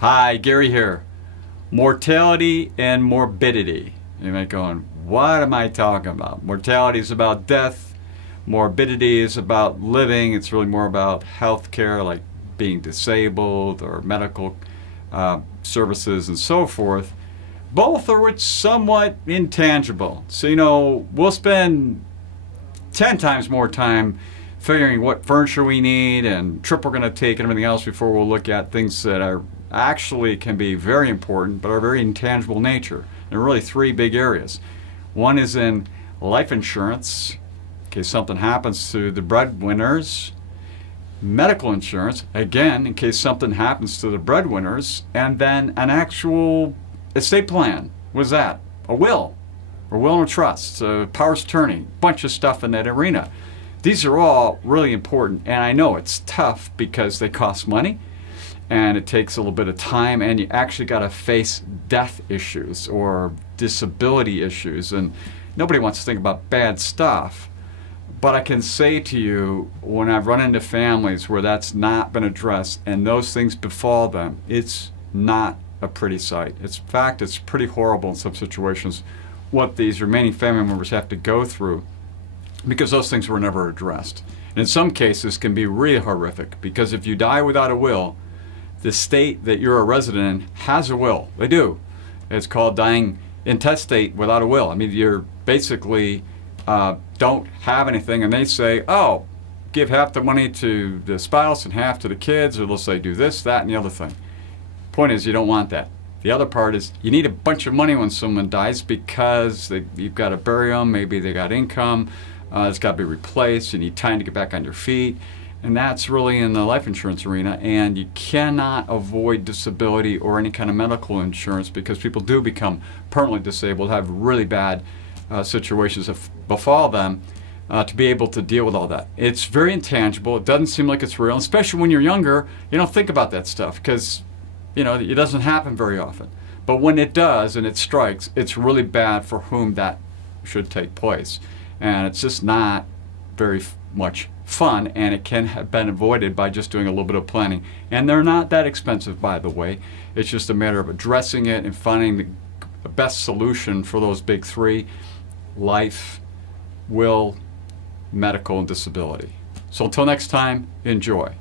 Hi, Gary here. Mortality and morbidity. You might be going, what am I talking about? Mortality is about death. Morbidity is about living. It's really more about health care, like being disabled or medical services and so forth. Both are somewhat intangible. So, we'll spend 10 times more time figuring what furniture we need and trip we're going to take and everything else before we'll look at things that are actually can be very important but are very intangible nature. There are really three big areas. One is in life insurance, in case something happens to the breadwinners. Medical insurance, again, in case something happens to the breadwinners. And then an actual estate plan. What's that? A will, or will and a trust, powers of attorney, bunch of stuff in that arena. These are all really important, and I know it's tough because they cost money and it takes a little bit of time, and you actually got to face death issues or disability issues, and nobody wants to think about bad stuff. But I can say to you, when I've run into families where that's not been addressed and those things befall them, it's not a pretty sight. In fact, it's pretty horrible in some situations what these remaining family members have to go through because those things were never addressed. And in some cases can be really horrific, because if you die without a will, the state that you're a resident in has a will. They do. It's called dying intestate without a will. I mean, you're basically don't have anything, and they say, oh, give half the money to the spouse and half to the kids, or they'll say do this, that, and the other thing. Point is, you don't want that. The other part is you need a bunch of money when someone dies because you've got to bury them, maybe they got income, it's got to be replaced, you need time to get back on your feet. And that's really in the life insurance arena, and you cannot avoid disability or any kind of medical insurance because people do become permanently disabled, have really bad situations that befall them to be able to deal with all that. It's very intangible. It doesn't seem like it's real, and especially when you're younger, you don't think about that stuff because it doesn't happen very often. But when it does and it strikes, it's really bad for whom that should take place. And it's just not very much fun, and it can have been avoided by just doing a little bit of planning. And they're not that expensive, by the way. It's just a matter of addressing it and finding the best solution for those big three: life, will, medical, and disability. So until next time, enjoy.